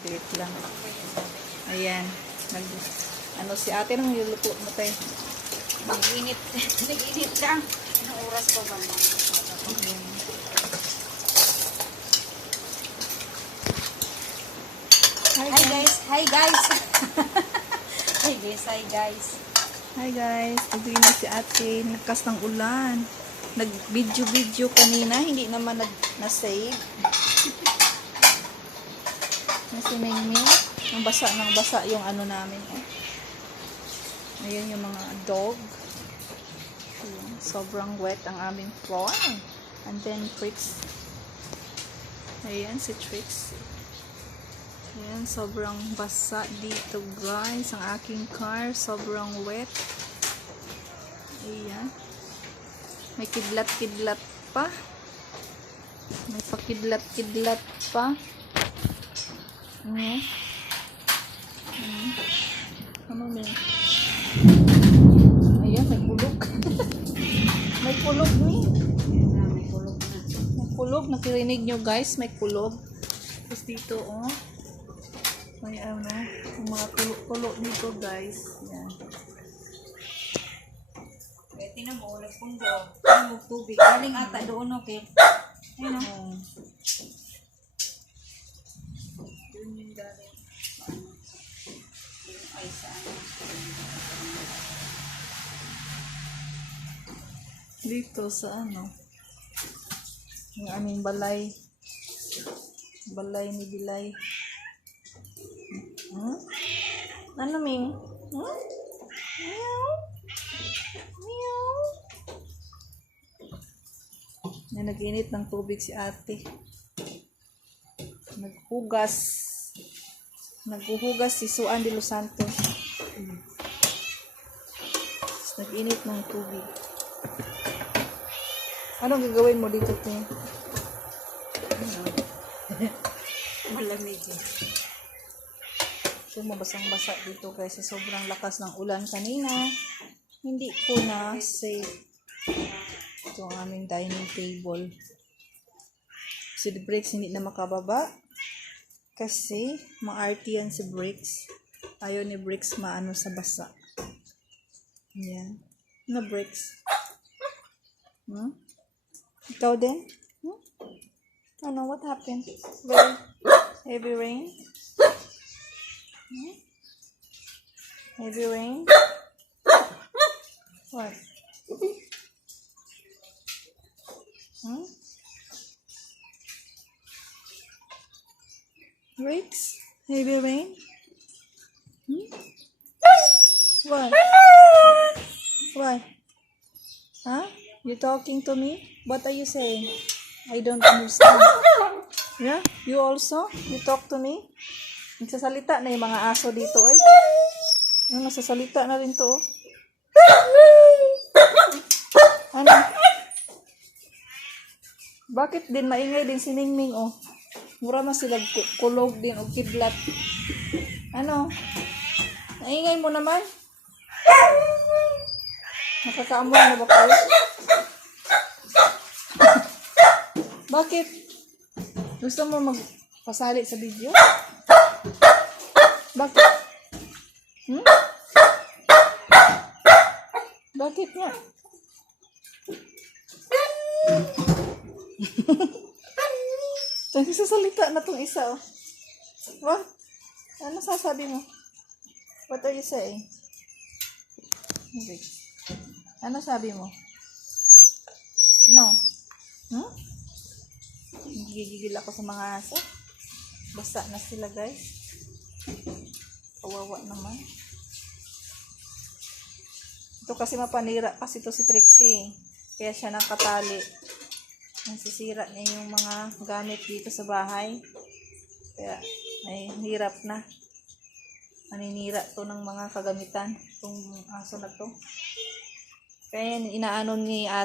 Wait lang. Ayan. Ano si ate nang niluluto mo tayo? Nag-init. Nag-init lang. Anong oras pa ba? Ayan. Hi guys. Hi guys. Hi guys. Hi guys. Hi guys. Naglinis si ate. Nagkas ng ulan. Nag-video kanina. Hindi naman na-save. Nasi Mingming. Ang basa ng basa yung ano namin. Oh. Ayan yung mga dog. Ayan. Sobrang wet ang aming floor. And then Trix. Ayan si Trix. Ayan, sobrang basa dito guys. Ang aking car, sobrang wet. Ayan. May kidlat-kidlat pa. May pakidlat-kidlat pa. Ayan. Ayan. Ano ba yun? Ayan, may kulog. May kulog ni. May kulog na. May kulog. Nakirinig nyo guys, may kulog. Tapos dito, oh. May ano, mga tulo-tulo dito guys. Yan. Pwede na mo, nagpundo. Ano mo tubig. Galing ata doon, okay? Ayun o. Yun yung galing. Yung ay saan. Dito sa ano, yung aming balay. Balay ni Bilay. Hmm? Ano, Ming? Hmm? Meow? Meow? Na nag-init ng tubig si ate. Naghuhugas si Suan de Los Santos. Nag-init ng tubig. Anong gagawin mo dito, te? Malamig. So, mabasang-basa dito kasi sobrang lakas ng ulan kanina. Hindi po na safe. Ito ang aming dining table. Si Bricks hindi na makababa. Kasi, ma-arty yan si Bricks. Ayaw ni Bricks maano sa basa. Yan. Na Bricks. Hmm? Ikaw din? Hmm? Ano, what happened? Very heavy rain? Hmm? Heavy rain? What? Hmm? Bricks? Heavy rain? Hmm? What? What? Huh? You talking to me? What are you saying? I don't understand. Yeah? You also? You talk to me? Nagsasalita na yung mga aso dito eh. Ano, nagsasalita na rin to oh. Ano? Bakit din maingay din si Ningming oh? Mura man sila kulog din o kidlat. Ano? Maingay mo naman? Nakakaamoy na ba kayo? Bakit? Gusto mo magpasali sa video? Bakit? Hmm? Bakit nga? Nagsasalita na tong isa, oh. What? Ano sasabi mo? What are you saying? Okay. Ano sabi mo? No? Hmm? Gigigil ako sa mga aso. Basta na sila, guys. Kawawa naman. Ito kasi mapanira kasi to si Trixie. Kaya siya nakatali. Nasisira niya yung mga gamit dito sa bahay. Kaya ay hirap na. Maninira to ng mga kagamitan. Itong aso na to. Kaya inaano ni ate.